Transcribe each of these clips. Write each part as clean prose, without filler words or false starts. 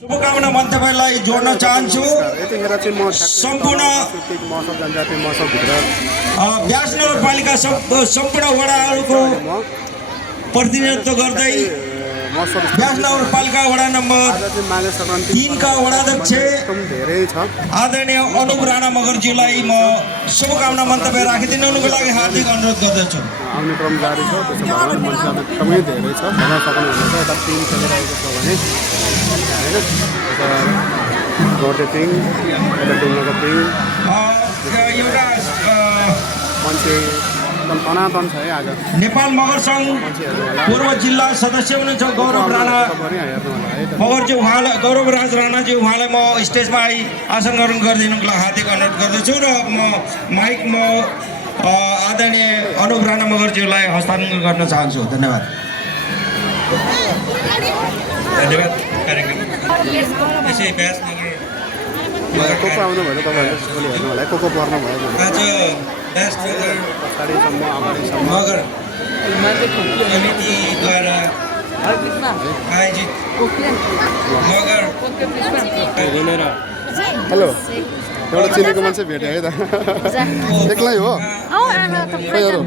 शुभकामना मन्तव्यलाई जोड्न चाहन्छु। सम्पूर्ण व्यास नगरपालिका सम्पूर्ण वडाहरूको प्रतिनिधित्व गर्दै व्यास नगरपालिका वडा नम्बर 3 का वडाध्यक्ष आदरणीय अनुप राणा मगरज्यूलाई म शुभकामना मन्तव्य राखिदिनुको लागि हार्दिक अनुरोध गर्दछु। आउने क्रम जारी छ, त्यसो भए मान्छेहरू एकदमै धेरै छ, भन्न सक्नुहुनेछ। यता टिम चलिरहेको छ भने गोटे टिम, यता डुङ्गाको टिम, एउटा मान्छे तनातन छ है आज। नेपाल मगर सङ्घ पूर्व जिल्ला सदस्य हुनुहुन्छ गौरव राणा मगरज्यू, उहाँलाई गौरव राज राणाजी, उहाँलाई म स्टेजमा आसन ग्रहण गरिदिनुको लागि हार्दिक अनुरोध गर्दछु र म आदरणीय अनुप राणा मगरज्यूलाई हस्तान्तरण गर्न चाहन्छु। धन्यवाद। धन्यवाद। कार्यक्रम यसै व्यास नगर को आउनुभयो तपाईँहरूले भोलि हेर्नु होला है, को पर्नु भयो आज व्यास नगर पछाडिसम्म अगाडिसम्म मगर समितिद्वारा आयोजित मगर हेलो, एउटा चिनेको मान्छे भेट्यो है त। एक्लै हो खैहरू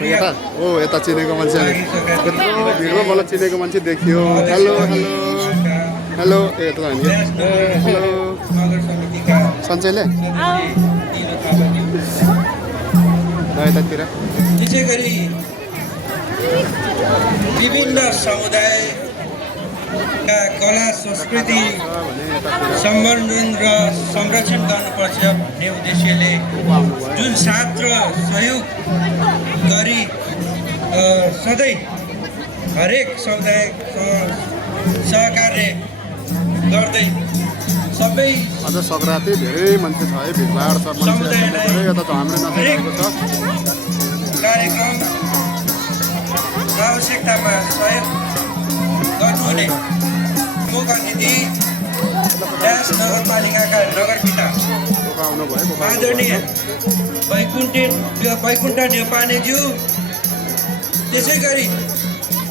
हो, यता चिनेको मान्छे यत्रो भिडमा मलाई चिनेको मान्छे देखियो। हेलो हेलो हेलो, ए यता होइन हेलो सन्चैले यतातिर त्यसै गरी विभिन्न समुदायका कला संस्कृति सम्वर्धन र संरक्षण गर्नुपर्छ भन्ने उद्देश्यले जुन साथ र सहयोग गरी सधैँ हरेक समुदाय सहकार्य गर्दै सबै अझ सग्राती धेरै मान्छे छ है, भिडभाड छ, मान्छे यता त हाम्रो नजिकको छ। कार्यक्रम र आवश्यकतामा सहयोग गर्नुहुने प्रमुख अतिथि व्यास नगरपालिकाका नगरपिता आदरणीय वैकुण्ठ न्यौपानेज्यू, त्यसै गरी